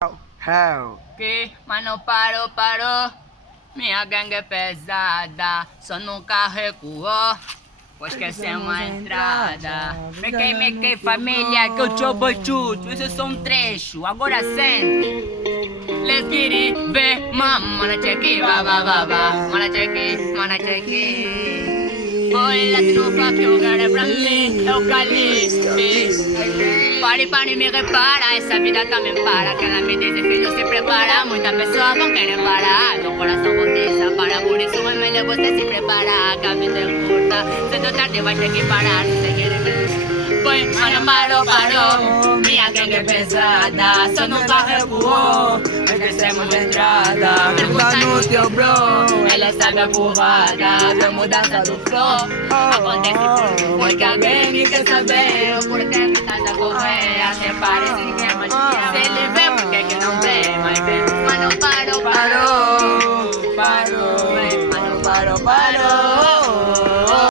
Hell. Que, mas não parou. Minha gangue é pesada, só nunca recuou. Pois esquecemos a entrada. Mequei, família, que eu te chucho. Isso é só um trecho, agora sente. Let's get it, vê, mana check it, mana check it. Oi, latino fuck you, girl, é pra mim, é o Calife. Pare, me repara, essa vida também para. Que ela me diz, filho, se prepara. Muitas pessoas vão querer parar. Meu coração cotiza para, por isso é melhor você se preparar. Que a vida é curta, cedo ou tarde vai ter que parar. Se você quer ver, foi, mano, parou. Minha gangue é pesada, só nunca recuou. Esquecemos a entrada, pergunta no teu bro. Ela sabe a porrada, deu mudança do flow. Acontece porque alguém me quer saber o porquê que tá a correr. Até parece que é magia. Se ele vê, por que não vê? Mas vê, mano, parou. Parou. Mano, parou.